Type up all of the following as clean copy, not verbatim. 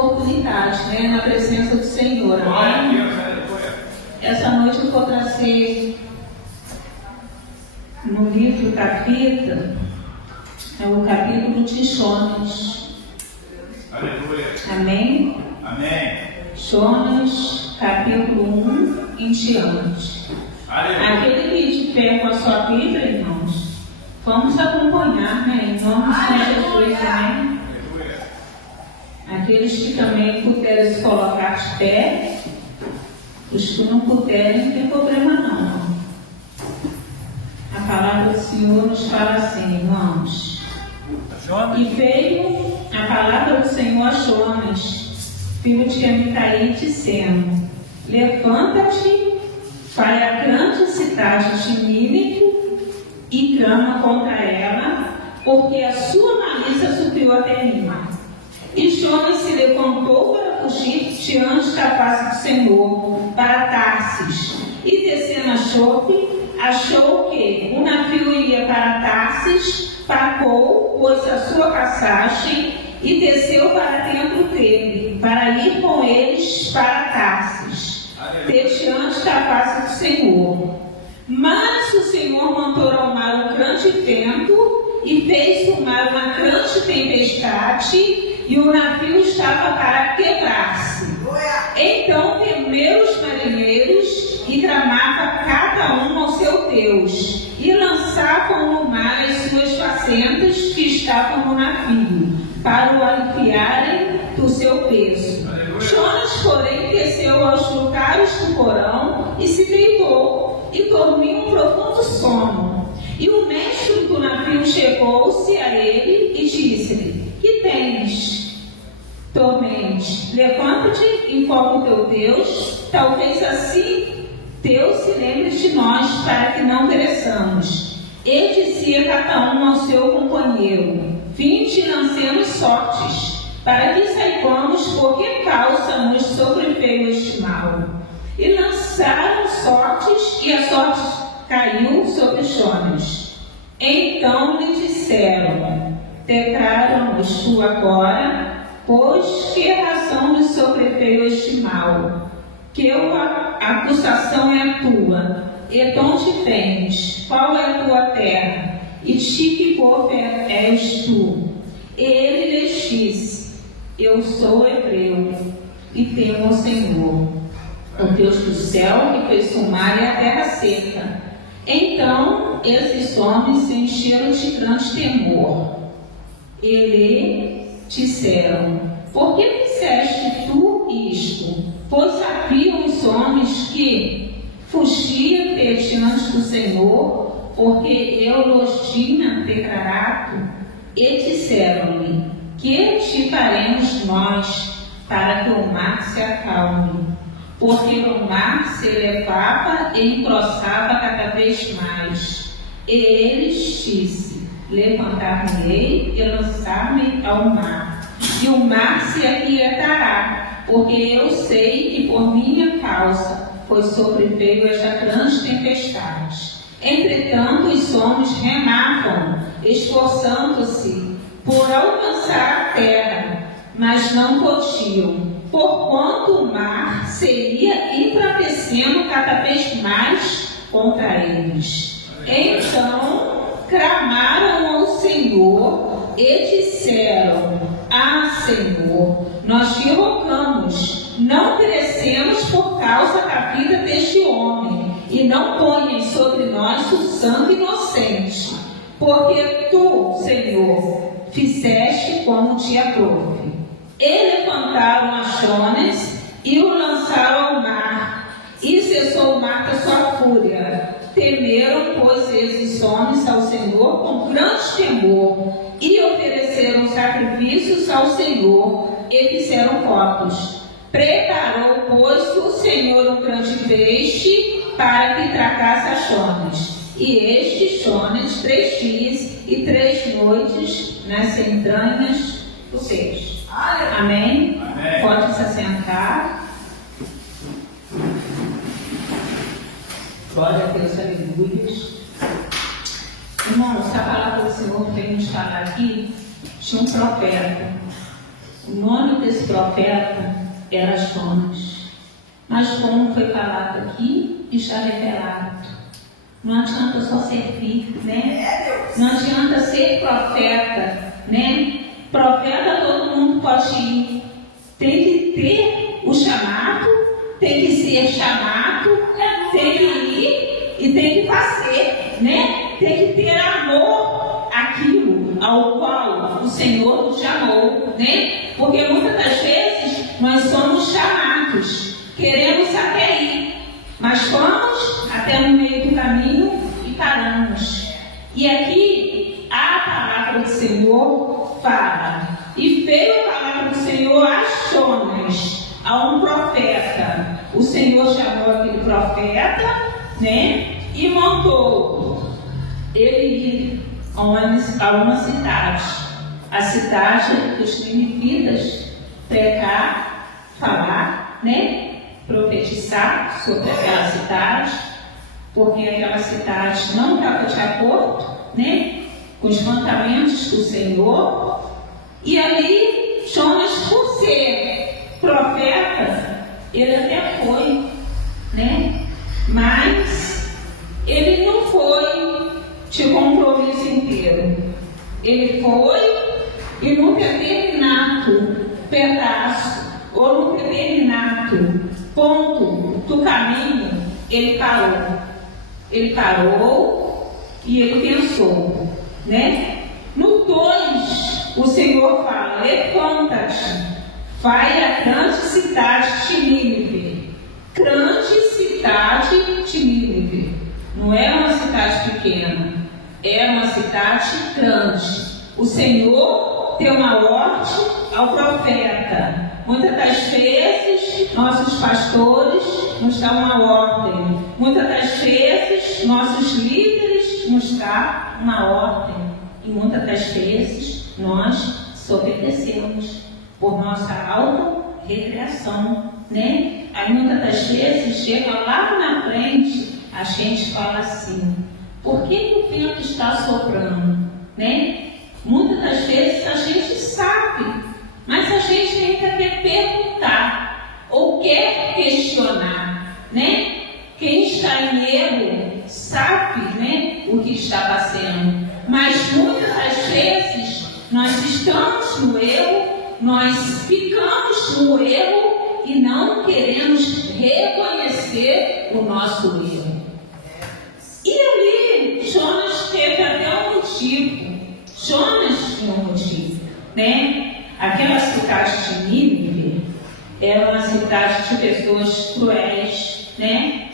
oportunidade, né, na presença do Senhor. Amém? Essa noite eu vou trazer no livro Capita, é o capítulo de Jonas. Aleluia. Amém? Amém. Jonas, capítulo 1 em diante. Aleluia. Aquele que de pé com a sua Bíblia, irmãos, vamos acompanhar, né? Em nome de Jesus, amém? Aleluia. Aqueles que também puderem se colocar de pé, os que não puderem, não tem problema não. A palavra do Senhor nos fala assim, irmãos. E veio a palavra do Senhor a Jonas, filho de Amitai, dizendo: levanta-te, vai à grande cidade de Nínive e clama contra ela, porque a sua malícia subiu até mim. E Jonas se levantou para fugir diante da face do Senhor, para Tarsis. E descendo a Jope, achou que o navio ia para Tarsis, pagou, pôs a sua passagem e desceu para dentro dele, para ir com eles para Tarsis, diante da face do Senhor. Mas o Senhor mandou ao mar um grande vento e fez do mar uma grande tempestade, e o navio estava para quebrar-se. Então temeram os marinheiros e clamavam cada um ao seu Deus, e lançavam no mar as suas fazendas que estavam no navio, para o aliviarem do seu peso. Jonas, porém, desceu aos lugares do porão e se deitou, e dormiu um profundo sono. E o mestre do navio chegou-se a ele e disse-lhe: que tens? Dormente, levanta-te, invoca o teu Deus, talvez assim Deus se lembre de nós, para que não pereçamos. E dizia cada um ao seu companheiro: vinde, lancemos sortes, para que saibamos por que causa nos sobreveio este mal. E lançaram sortes, e a sorte caiu sobre Jonas. Então lhe disseram: declara-nos tu agora, pois que razão nos sobreveio este mal? Que a acusação é a tua, e de onde vens? Qual é a tua terra? E de que povo és tu? E ele lhes disse: eu sou hebreu, e temo ao Senhor, o Deus do céu, que fez o mar e a terra seca. Então esses homens se encheram de grande temor. E lhe disseram: por que fizeste tu isto? Pois sabiam os homens que fugia diante do Senhor, porque eu los tinha declarado. E disseram-lhe: que te faremos nós, para que o mar se acalme? Porque o mar se elevava e engrossava cada vez mais. E eles disse: levantar-me-ei e lançar-me ao mar, e o mar se aquietará, porque eu sei que por minha causa foi sobreveio esta grande tempestade. Entretanto, os homens remavam, esforçando-se por alcançar a terra, mas não podiam, porquanto o mar seria embravecendo cada vez mais contra eles. Então clamaram ao Senhor e disseram: ah, Senhor, nós te rogamos, não perecemos por causa da vida deste homem, e não ponhas sobre nós o sangue inocente, porque tu, Senhor, fizeste como te aprouve. E levantaram a Jonas e o lançaram ao mar, e cessou o mar da sua fúria. Temeram, pois, esses homens ao Senhor com grande temor, e ofereceram sacrifícios ao Senhor, e fizeram votos. Preparou, pois, o Senhor um grande peixe para que tragasse a Jonas. E este Jonas 3 dias e 3 noites nas entranhas do peixe. Amém? Amém. Pode se assentar. Glória a Deus, aleluias. Irmãos, a palavra do Senhor vem nos falar aqui de um profeta. O nome desse profeta era Jonas. Mas como foi falado aqui, está revelado. Não adianta só servir, né? Não adianta ser profeta, né? Profeta todo mundo pode ir. Tem que ter o chamado, tem que ser chamado, tem que ir e tem que fazer, né? Tem que ter amor àquilo ao qual o Senhor nos chamou, né? Porque muitas das vezes nós somos chamados, queremos até ir, mas vamos até no meio do caminho e paramos. E aqui a palavra do Senhor fala, e veio a palavra do Senhor a Jonas, a um profeta. O Senhor chamou aquele profeta, né? E mandou ele ir a uma cidade. A cidade dos ninivitas, pregar, falar, né? Profetizar sobre aquela cidade, porque aquela cidade não estava de acordo, né? Com os mandamentos do Senhor. E ali, Jonas, por ser profeta, ele até foi, né? Mas ele não foi de compromisso inteiro. Ele foi e no determinado pedaço, ou no determinado ponto do caminho, ele parou. Ele parou e ele pensou, né? No 2, o Senhor fala, levanta-te, vai à grande cidade de Nínive. Grande cidade de Nínive. Não é uma cidade pequena, é uma cidade grande. O Senhor deu uma ordem ao profeta. Muitas das vezes, nossos pastores nos dão uma ordem. Muitas das vezes, nossos líderes nos dão uma ordem. E muitas das vezes, nós desobedecemos por nossa auto-recreação, né? Aí muitas das vezes, chega lá na frente, a gente fala assim, por que o vento está soprando, né? Muitas das vezes a gente sabe, mas a gente ainda quer perguntar ou quer questionar, né? Quem está em erro sabe, né, o que está fazendo, mas muitas das vezes nós estamos no erro, nós ficamos no erro e não queremos reconhecer o nosso erro. E ali Jonas teve até um motivo. Jonas tinha um motivo, né? Aquela cidade de Nínive era uma cidade de pessoas cruéis, né?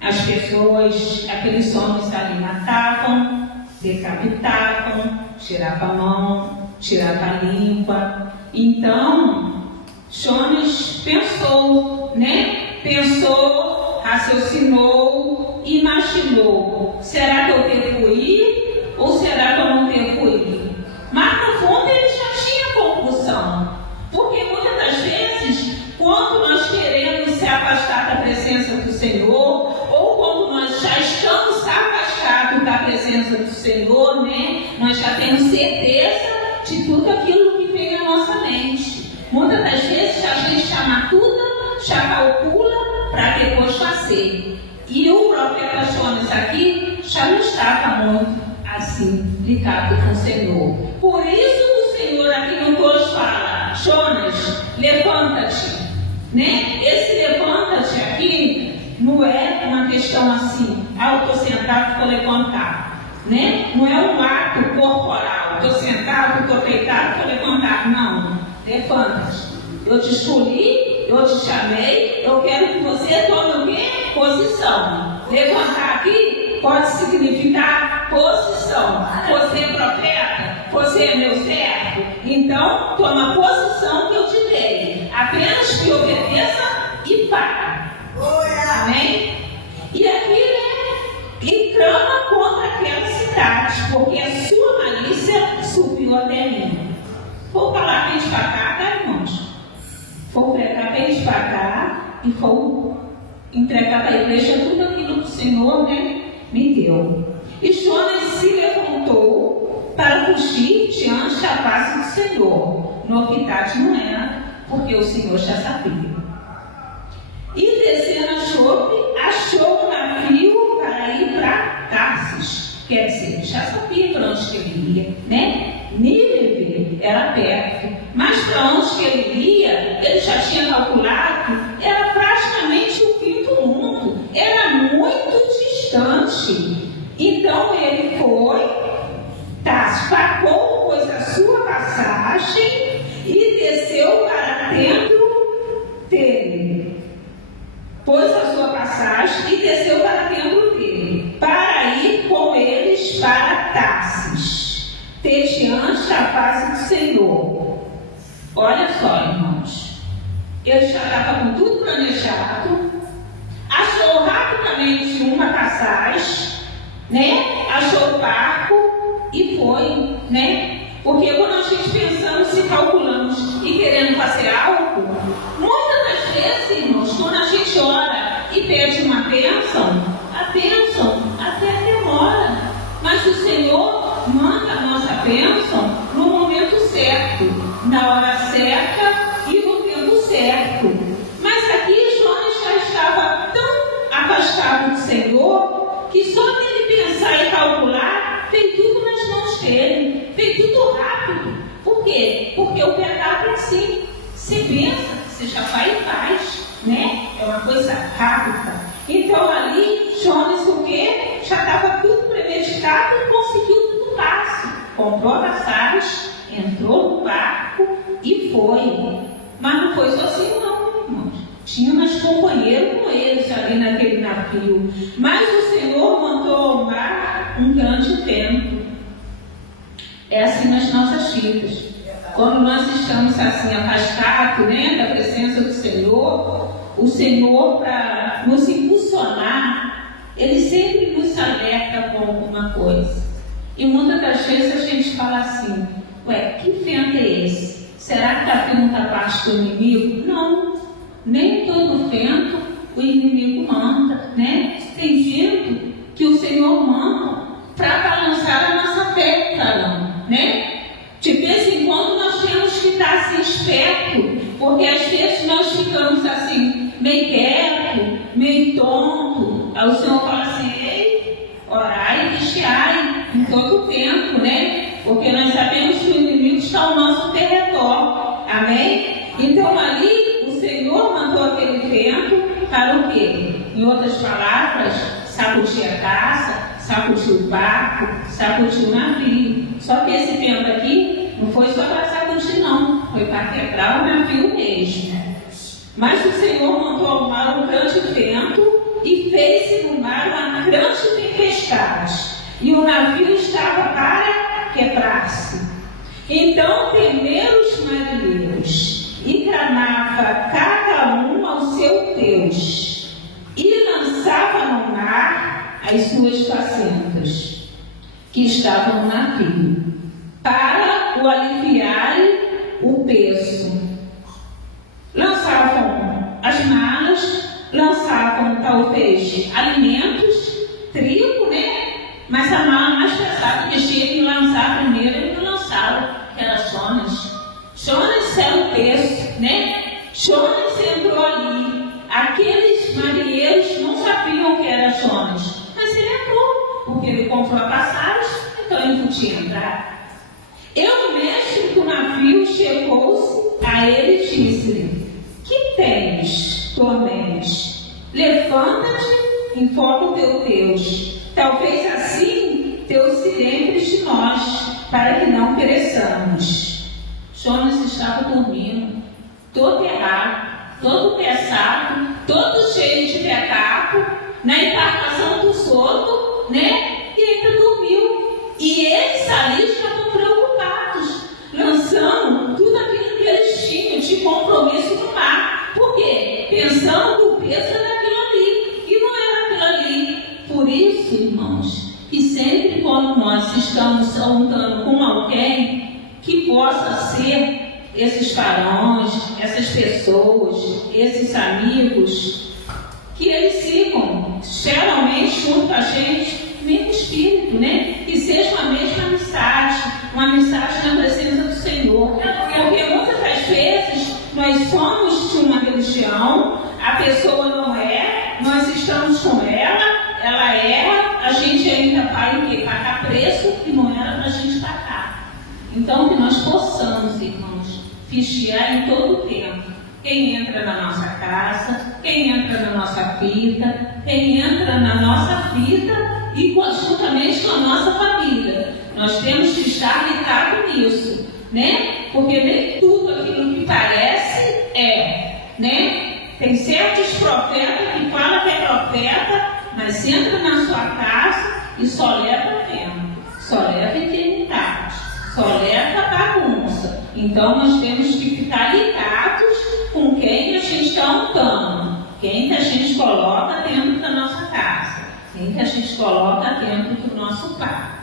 As pessoas, aqueles homens ali matavam, decapitavam, tiravam a mão, tiravam a língua. Então, Jonas pensou, né? Pensou, raciocinou, imaginou. Será que eu devo ir ou será que eu não devo ir? Mas no fundo ele já tinha conclusão. Porque muitas das vezes, quando nós queremos se afastar da presença do Senhor, ou quando nós já estamos afastados da presença do Senhor, né? Nós já temos certeza de tudo aquilo que vem à nossa mente. Muitas das vezes a gente já matuta, já calcula para depois fazer. E o profeta Jonas aqui já não estava muito assim, ligado com o Senhor. Por isso o Senhor aqui no 2 fala, Jonas, levanta-te, né? Esse levanta-te aqui não é uma questão assim, eu estou sentado, vou levantar, né? Não é um ato corporal, estou sentado, estou deitado, vou levantar, não, levanta-te. Eu te escolhi, eu te chamei, eu quero que você tome o quê? Posição. Levantar aqui pode significar posição. Você é profeta, você é meu servo, então toma a posição que eu te dei. Apenas que obedeça e vá. Amém? E aqui, né? E clama contra aquela cidade, porque a sua malícia subiu até mim. Vou falar bem devagar, tá, irmãos? Vou pregar bem devagar e vou entregar para a igreja tudo aquilo que o Senhor, né, me deu. E Jonas se levantou para fugir diante da face do Senhor. novidade não era, porque o Senhor já sabia. E descendo a Jope, achou um navio para ir para Tarsis. Quer dizer, já sabia para onde que ele ia, né? Nínive era perto, mas para onde que ele ia, ele já tinha calculado, era praticamente o fim do mundo, era muito distante. Então ele foi, pagou, pôs a sua passagem e desceu para dentro dele. Pôs a sua passagem e desceu para dentro dele, para ir com eles para Tarsis, diante a face do Senhor. Olha só, irmãos, ele já estava com tudo planejado, achou rapidamente uma passagem, né? Achou o barco e foi, né? Porque quando a gente pensamos e calculamos e querendo fazer algo, muitas das vezes, irmãos, quando a gente ora e pede uma bênção, a bênção até demora, mas o Senhor manda a nossa bênção no momento certo, na hora certa e no tempo certo. Mas aqui Jonas já estava tão afastado do Senhor que só dele pensar e calcular, veio tudo nas mãos dele, veio tudo rápido. Por quê? Porque o pecado é assim, se pensa, você já vai e faz, né? É uma coisa rápida. Então ali, Jonas o quê? Já estava tudo premeditado e conseguiu tudo fácil. Comprou a passagem, entrou no barco e foi. Mas não foi sozinho não, irmãos. Tinha umas companheiros com eles ali naquele navio. Mas o Senhor mandou ao mar um grande vento. É assim nas nossas vidas. Quando nós estamos assim afastados, né, da presença do Senhor, o Senhor, para nos impulsionar, Ele sempre nos alerta com alguma coisa. E muitas das vezes a gente fala assim, ué, que vento é esse? Será que está vindo da parte do inimigo? Não, nem todo vento o inimigo manda, né? Tem vento que o Senhor manda para balançar a nossa fé, né? De vez em quando nós temos que estar assim esperto, porque às vezes nós ficamos assim, meio quieto, meio tonto. Aí o Senhor fala assim, ei, orai e vigiai em todo o tempo, né? Porque nós sabemos que o inimigo está ao nosso derredor. Amém? Então ali o Senhor mandou aquele vento para o quê? Em outras palavras, sacudir a casa, sacudir o barco, sacudir o navio. Só que esse vento aqui não foi só para sacudir não, foi para quebrar o navio mesmo. Mas o Senhor mandou ao mar um grande vento e fez no mar uma grande tempestade. E o navio estava para quebrar-se. Então temeram os marinheiros e clamava cada um ao seu Deus e lançava no mar as suas fazendas que estavam no navio para o aliviarem o peso. Lançavam as malas, lançavam talvez alimentos, trigo, né? Mas a mala mais pesada que tinha que lançar primeiro, ele não lançava, que era Jonas. Jonas era o peso, né? Jonas entrou ali. Aqueles marinheiros não sabiam que era Jonas, mas ele entrou, porque ele comprou a passagem, então ele podia entrar. E o mestre do navio chegou-se a ele e disse-lhe: que tens, Tormente? Levanta-te, invoca o teu Deus. Talvez assim Deus se lembre de nós, para que não pereçamos. Jonas estava dormindo, todo errado, todo pesado, todo cheio de pecado, na embarcação dos outros, né? E ainda dormiu. E eles ali estavam preocupados, lançando tudo aquilo que eles tinham de compromisso no mar. Por quê? Pensando no peso daquilo ali, e não era aquilo ali. Por isso, irmãos, que sempre quando nós estamos andando com alguém que possa ser esses varões, essas pessoas, esses amigos, que eles sigam geralmente junto com a gente, mesmo espírito, né? Que seja uma mesma amizade, uma amizade na presença do Senhor. Porque muitas somos de uma religião, a pessoa não é, nós estamos com ela é, a gente ainda vai o quê? Pagar preço que não era para a gente pagar. Então, que nós possamos, irmãos, vigiar em todo o tempo. Quem entra na nossa casa, quem entra na nossa vida, quem entra na nossa vida e juntamente com a nossa família. Nós temos que estar ligados nisso, né? Porque nem tudo aquilo que parece né? Tem certos profetas que falam que é profeta, mas entra na sua casa e só leva tempo, só leva eternidade, só leva bagunça. Então nós temos que ficar ligados com quem a gente está andando, quem que a gente coloca dentro da nossa casa, quem que a gente coloca dentro do nosso quarto.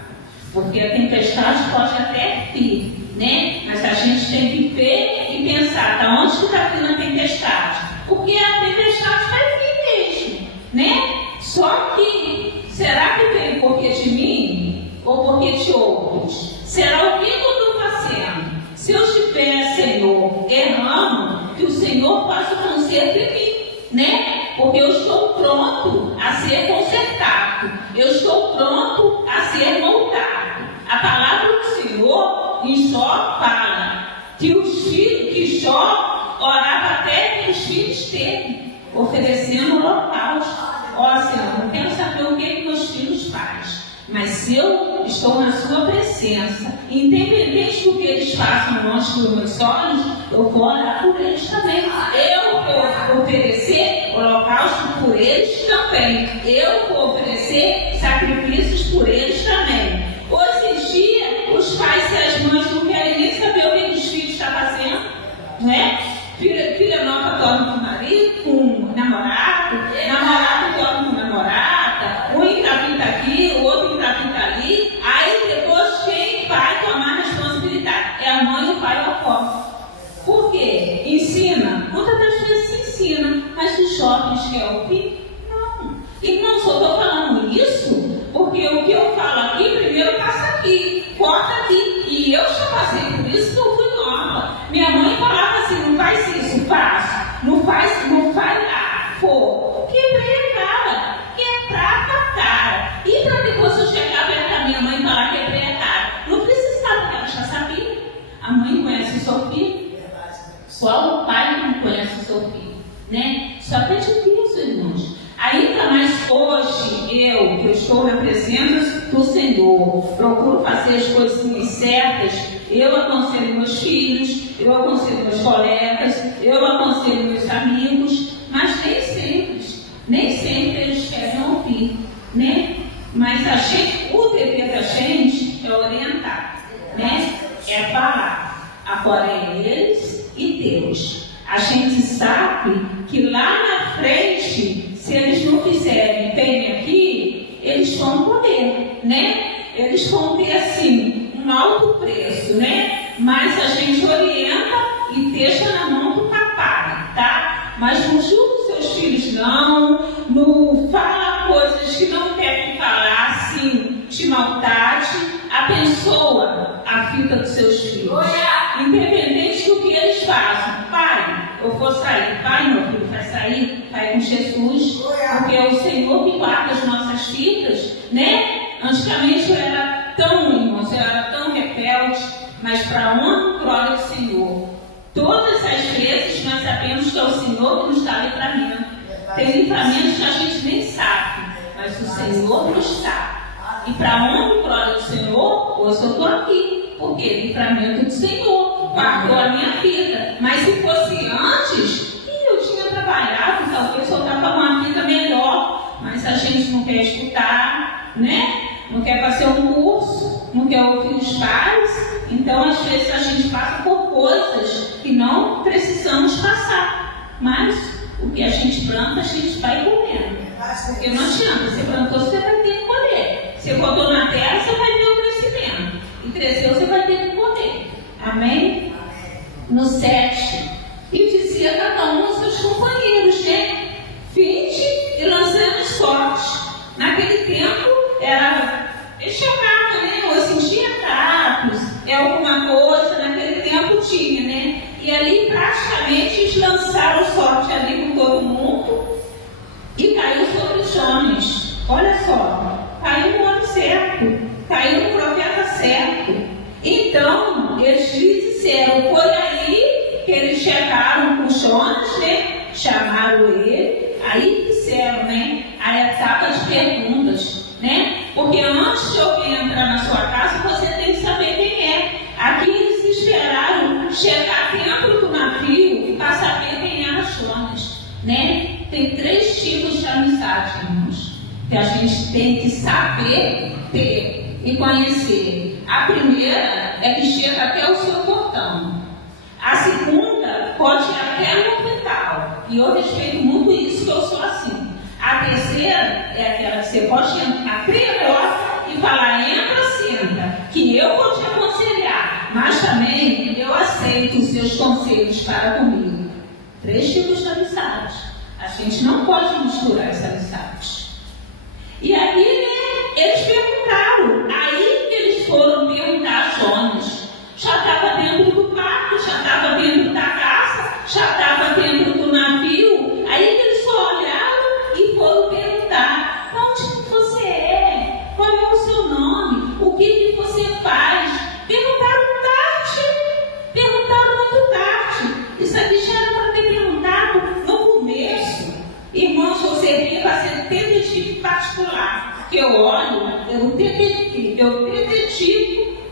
Porque a tempestade pode até vir, né? Mas a gente tem que ver e pensar, da onde que está vindo a tempestade? Porque a tempestade vai vir mesmo, né? Só que, será que vem porque de mim ou porque de outros? Será o que eu estou fazendo? Se eu estiver, Senhor, errando, que o Senhor faça o conserto em mim, né? Porque eu estou pronto a ser consertado, eu estou pronto a ser moldado. A palavra do Senhor em Jó fala que Jó orava até que os filhos teve, oferecendo holocausto. Ó Senhor, não quero saber o que meus filhos fazem, mas se eu estou na sua presença, independente do que eles façam longe dos meus olhos, eu vou orar por eles também. Eu vou oferecer holocausto por eles também. Eu vou oferecer sacrifícios por eles também. Hoje em dia, os pais e as mães não querem nem saber o que os filhos estão fazendo, né? Filha nova dorme com o marido, com o namorado dorme com a namorada, um encapita aqui, o outro encapita ali. Aí depois quem vai tomar a responsabilidade? É a mãe, o pai ou o pai. Por quê? Ensina? Muitas das vezes ensina, mas os jovens querem ouvir? Não. E não só estou falando isso, porque o que eu falo aqui, primeiro passa aqui, corta aqui. E eu já passei por isso, que eu fui nova. Minha mãe falava assim, não faz isso, faço. Não faz lá, pô. Quebrei a cara, quebrava a cara. E para depois eu chegar perto da minha mãe e falar quebrei a cara? Não precisava, ela já sabia. A mãe conhece o seu filho, só o pai não conhece o seu filho, né? Só que é difícil, irmãos. Ainda mais hoje, que eu estou na presença do Senhor, procuro fazer as coisinhas certas. Eu aconselho meus filhos, eu aconselho meus colegas, eu aconselho meus amigos, mas nem sempre eles querem ouvir, né? Mas o dever da gente é orientar, né? É falar. Agora é eles e Deus. A gente sabe que lá na frente, se eles não fizerem bem aqui, eles vão poder, né? Eles vão ter, assim, um alto preço, né? Mas a gente orienta e deixa na mão do papai, tá? Mas não julga seus filhos, não fala coisas que não deve falar, assim, de maldade. Abençoa a vida dos seus filhos. Independente do que eles façam. Pai, eu vou sair. Pai, meu filho, vai sair? Vai com Jesus. Porque é o Senhor que guarda as nossas vidas, né? Antigamente eu era tão, irmãos, eu era tão rebelde, mas para honra e glória do Senhor. Todas as vezes nós sabemos que é o Senhor que nos dá livramento. Tem livramentos que a gente nem sabe, mas o Senhor nos dá. E para honra e glória do Senhor, hoje eu estou aqui, porque livramento do Senhor guardou a minha vida. Mas se fosse antes, eu tinha trabalhado, talvez eu estava numa vida melhor, mas a gente não quer escutar, né? Não quer fazer um curso, não quer ouvir os pais. Então, às vezes, a gente passa por coisas que não precisamos passar. Mas o que a gente planta, a gente vai colhendo. Porque não adianta, você plantou, você vai ter que colher. Você botou na terra, você vai ver o crescimento. E cresceu, você vai ter que colher. Amém? No 7, e dizia cada um aos seus companheiros, né? Vinde e lancemos sortes. Naquele tempo, eles chamavam, né? Ou sentia trapos, alguma coisa, naquele tempo tinha, né? E ali praticamente eles lançaram sorte ali com todo mundo e caiu sobre os homens. Olha só, caiu no ano certo, caiu no profeta certo. Então, eles disseram, foi aí que eles chegaram com Jonas, né? Chamaram ele, aí disseram, né? A etapa de perguntas, né? Porque antes de alguém entrar na sua casa, você tem que saber quem é. Aqui eles esperaram chegar dentro do navio para saber quem era Jonas, né? Tem 3 tipos de amizade, irmãos, que a gente tem que saber ter e conhecer. A primeira é que chega até o seu portão. A segunda pode ir até no quintal. E eu respeito muito isso, que eu sou assim. A terceira é aquela que você pode abrir a porta e falar, entra, senta, que eu vou te aconselhar. Mas também eu aceito os seus conselhos para comigo. 3 tipos de amizade. A gente não pode misturar essa amizade. E aí, né, eles perguntaram. Aí que eles foram perguntar a Jonas. Já estava dentro do quarto, já estava dentro da casa, já estava dentro do navio. Aí que eles só olharam e foram perguntar, onde você é? Qual é o seu nome? O que você faz? Perguntaram muito tarde. Isso aqui já era para ter perguntado no começo. Irmãos, você vem fazer detetive particular. Que eu olho, eu detetivo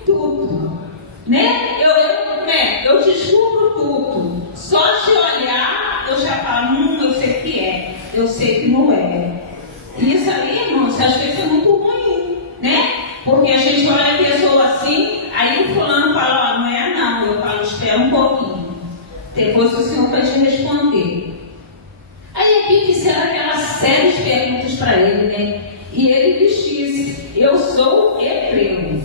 tudo. Né? Eu descubro tudo. Só de olhar, eu já falo, eu sei que é, eu sei que não é. E isso aí, irmãos, às vezes é muito ruim, né? Porque a gente olha a pessoa assim, aí o fulano fala, não é não. Eu falo, espera um pouquinho. Depois o Senhor vai te responder. Aí aqui fizeram aquela série de perguntas para ele, né? E ele lhes disse, eu sou hebreu.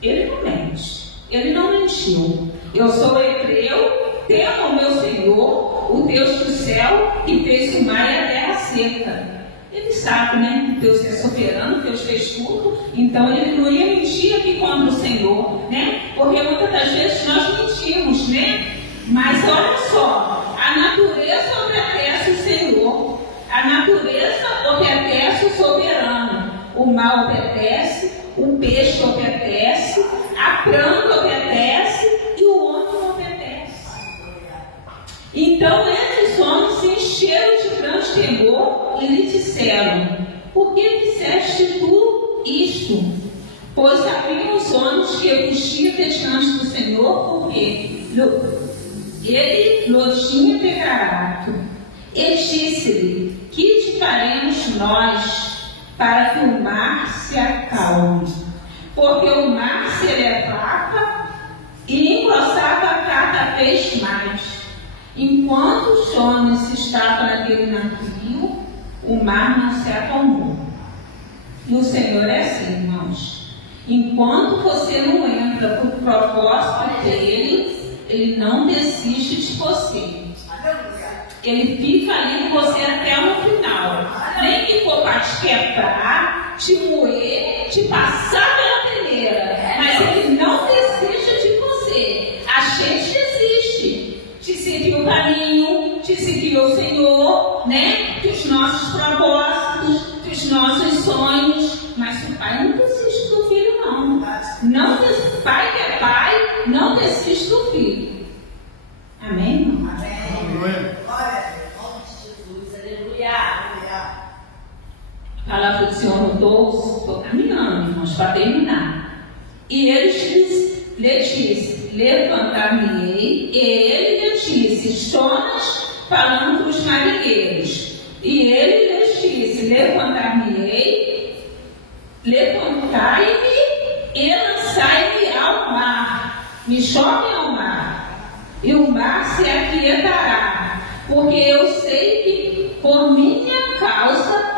Ele não mente. Ele não mentiu. Eu sou hebreu, temo o meu Senhor, o Deus do céu, que fez o mar e a terra seca. Ele sabe, né? Que Deus é soberano, Deus fez tudo. Então ele não ia mentir aqui contra o Senhor, né? Porque muitas das vezes nós mentimos, né? Mas olha só, a natureza obedece o Senhor. A natureza obedece o soberano. O mar obedece, o peixe obedece, a planta obedece e o homem obedece. Então esses homens se encheram de grande temor e lhe disseram, por que fizeste tu isto? Pois haviam os homens que fugiam diante do Senhor, porque ele lhe tinha declarado. Ele disse-lhe, que te faremos nós para que o mar se acalme? Porque o mar se elevava e engrossava cada vez mais. Enquanto Jonas estava naquele navio, o mar não se acalmou. E o Senhor é assim, irmãos. Enquanto você não entra para o propósito dele, ele não desiste de você. Ele fica ali com você até no final. Nem que for para te quebrar, te moer, te passar pela peneira. Mas ele não desiste de você. A gente desiste de seguir o caminho, de seguir o Senhor, né? Dos nossos propósitos, dos nossos sonhos. Mas o pai não desiste do filho, não. Pai que é pai, não desiste do filho. Amém? Amém. A palavra do Senhor mudou, estou caminhando, irmãos, para terminar. E eles lhe disse, levantar-me-ei, e ele lhe disse, Jonas, falando para os marinheiros. E ele lhes disse, levantar-me-ei, levantai-me e lançai-me ao mar, me joguem ao mar, e o mar se aquietará, porque eu sei que por minha causa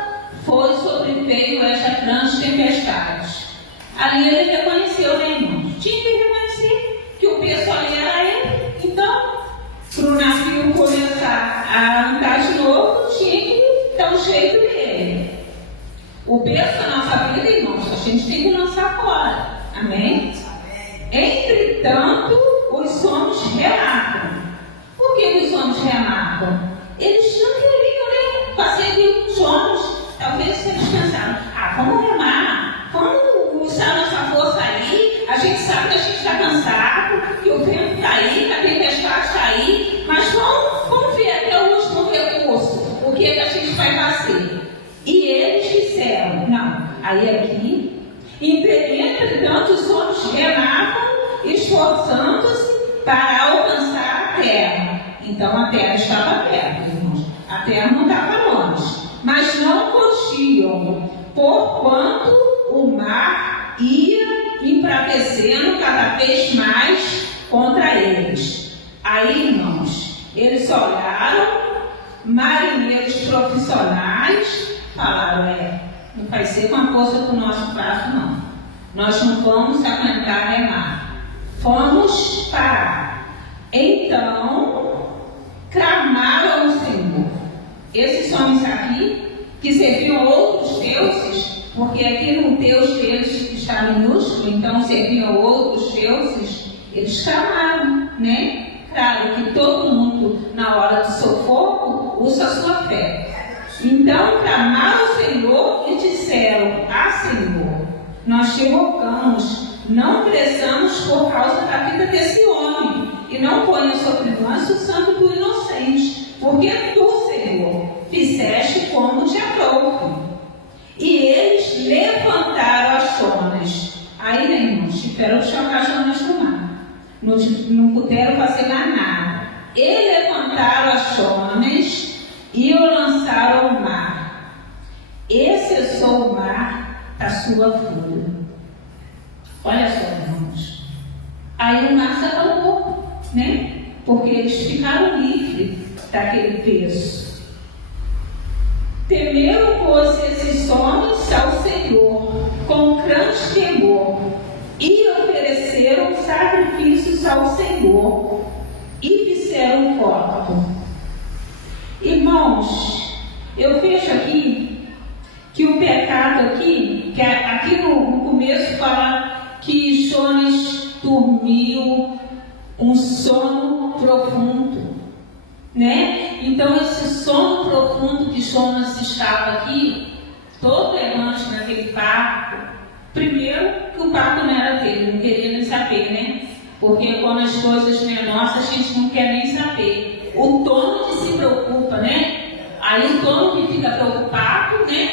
foi sobreveio esta grande tempestade. Ali ele reconheceu, né, irmãos? Tinha que reconhecer que o peso ali era ele. Então, para o navio começar a andar de novo, tinha que dar o jeito dele. O peso da nossa vida, irmãos, a gente tem que lançar fora. Amém? Entretanto, os homens relatam. Por que os homens relatam? serviu os homens. Talvez eles pensaram, vamos remar, vamos usar nossa força aí, a gente sabe que a gente está cansado, que o vento está aí, que a tempestade está aí, mas vamos ver até o último recurso, o que a gente vai fazer. E eles disseram, não, aí aqui, entretanto os homens remavam, esforçando-se para alcançar a terra. Então a terra estava perto, irmãos. A terra não estava longe. Mas não podiam, porquanto o mar ia embravecendo cada vez mais contra eles. Aí, irmãos, eles olharam, marinheiros profissionais, falaram, não vai ser com a força do nosso braço, não. Nós não vamos aguentar remar. Vamos parar. Então, clamaram ao Senhor. Esses homens aqui, que serviam outros deuses, porque aqui no Deus deles está minúsculo, então serviam outros deuses, eles clamaram, né? Claro que todo mundo, na hora do sufoco, usa a sua fé. Então, clamaram ao Senhor e disseram, Senhor, nós te rogamos, não pereçamos por causa da vida desse homem, e não ponha sobre nós o sangue do inocente, porque tu, Senhor, fizeste como te aprouve. E eles levantaram as Jonas. Aí, né, irmãos, tiveram que jogar Jonas no mar. Não puderam fazer mais nada. E levantaram as Jonas e o lançaram ao mar. E cessou o mar a sua fúria. Olha só, irmãos. Aí o mar se acalmou, né? Porque eles ficaram livres daquele peso. Temeram, pois, esses homens ao Senhor com grande temor e ofereceram sacrifícios ao Senhor e fizeram voto. Irmãos, eu vejo aqui que o pecado aqui, que aqui no começo fala que Jonas dormiu um sono profundo, né? Então esse sono profundo que Jonas estava aqui, todo errante naquele barco, primeiro que o barco não era dele, não queria nem saber, né? Porque quando as coisas não é nossa, a gente não quer nem saber. O dono que se preocupa, né? Aí o dono que fica preocupado, né?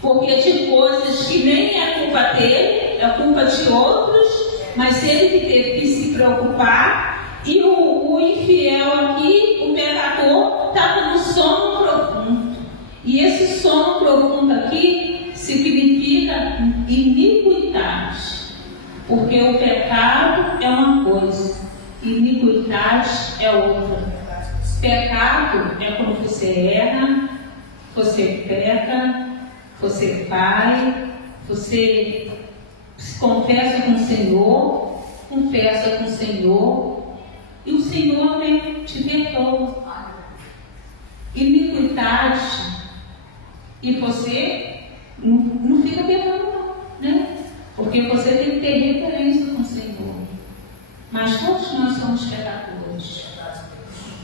Porque de coisas que nem é culpa dele, é culpa de outros, mas ele que teve que se preocupar. E o infiel aqui, o pecador, estava no sono profundo. E esse sono profundo aqui significa iniquidade. Porque o pecado é uma coisa, iniquidade é outra. Pecado é quando você erra, você peca, você vai, você confessa com o Senhor, e o Senhor, né, te perdoa. Iniquidade, e você não fica pecando, não, né? Porque você tem que ter referência com o Senhor. Mas todos nós somos pecadores.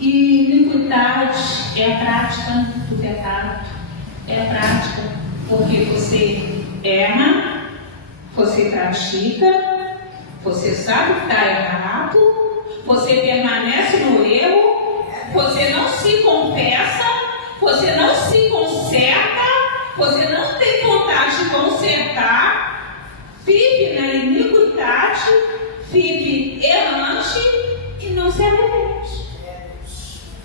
E iniquidade é a prática do pecado. É a prática. Porque você erra, você pratica, você sabe que está errado, você permanece no erro, você não se confessa, você não se conserta, você não tem vontade de consertar, vive na iniquidade, vive errante e não se arrepende.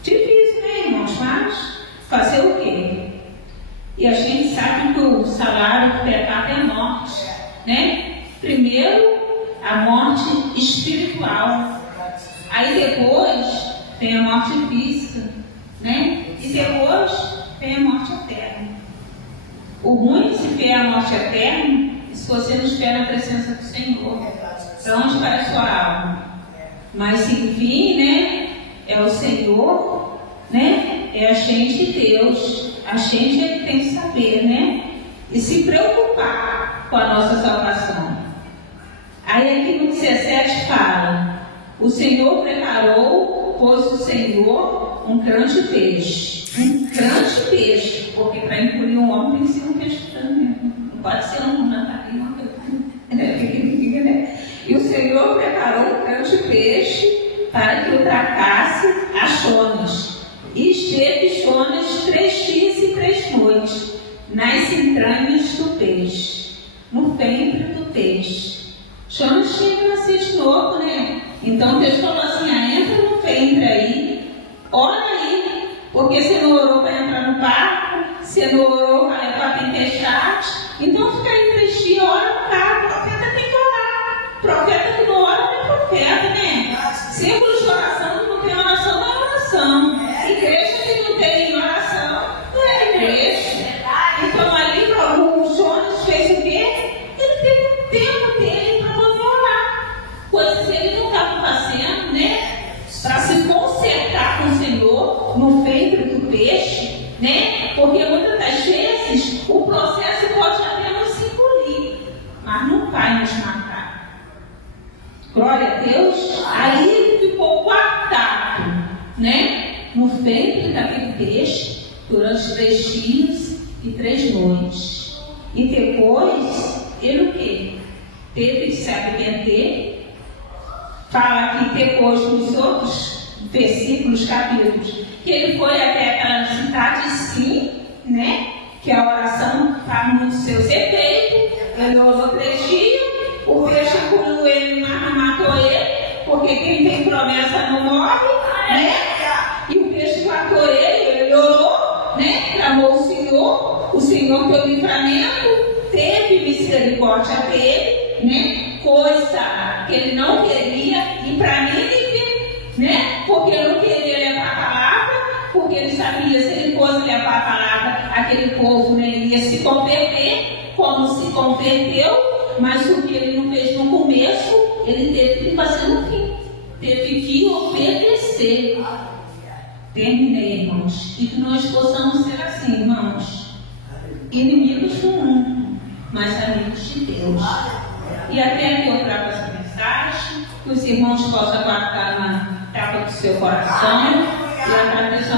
Difícil, né, irmãos? Mas fazer o quê? E a gente sabe que o salário do pecado é a morte, né? Primeiro, a morte espiritual. Aí depois tem a morte física, né? E depois tem a morte eterna. O ruim se vier a morte eterna, se você não espera a presença do Senhor. Para onde vai a sua alma? Mas se vir, né? É o Senhor, né? É a gente de Deus. A gente tem que saber, né? E se preocupar com a nossa salvação. Aí aqui no 17 fala: o Senhor preparou, pôs o Senhor um grande peixe, um grande peixe, porque para engolir um homem tem que ser um peixe grande, não pode ser um mandarim, pequenininho, né? E o Senhor preparou um grande peixe para que o tracasse a Jonas. E esteve Jonas 3 dias e 3 noites nas entranhas do peixe, no ventre do peixe. Jonas tinha que nascer de novo, né? Então Deus falou assim: entra no ventre aí, ora aí, porque você não orou para entrar no barco, você não orou para levar a tempestade, então fica aí 3 dias, ora no carro. O profeta tem que orar. O profeta que não ora não é profeta, né? Símbolo de oração que não tem oração não é oração. Igreja que não tem oração não é igreja. Então ali o Jonas fez o quê? Ele teve um tempo dele para poder orar. Coisas que ele não estava fazendo, né? Para se consertar com o Senhor no ventre do peixe, né? Porque muitas das vezes o processo pode até nos engolir, mas não vai nos matar. Glória a Deus. Aí ele ficou guardado, né? No ventre daquele peixe durante 3 dias e 3 noites. E depois ele o quê? Teve que se arrepender. Fala aqui depois nos outros versículos, capítulos, que ele foi até aquela cidade, sim, né? Que a oração estava nos seus efeitos. Ele orou 3 dias, o peixe engoliu ele, mas matou ele, porque quem tem promessa não morre, né? E o peixe matou ele orou, né? Clamou o Senhor deu livramento, teve misericórdia dele, né? Coisa que ele não queria, e para Nínive, né? Porque ele não queria levar a palavra, porque ele sabia se ele fosse levar a palavra, aquele povo, né, ia se converter, como se converteu, mas o que ele não fez no começo, ele teve que fazer no fim, teve que obedecer. Terminei, irmãos, e que nós possamos ser assim, irmãos, inimigos do mundo, mas amigos de Deus. E até que eu trago essa mensagem, que os irmãos possam guardar na tapa do seu coração, e agradeço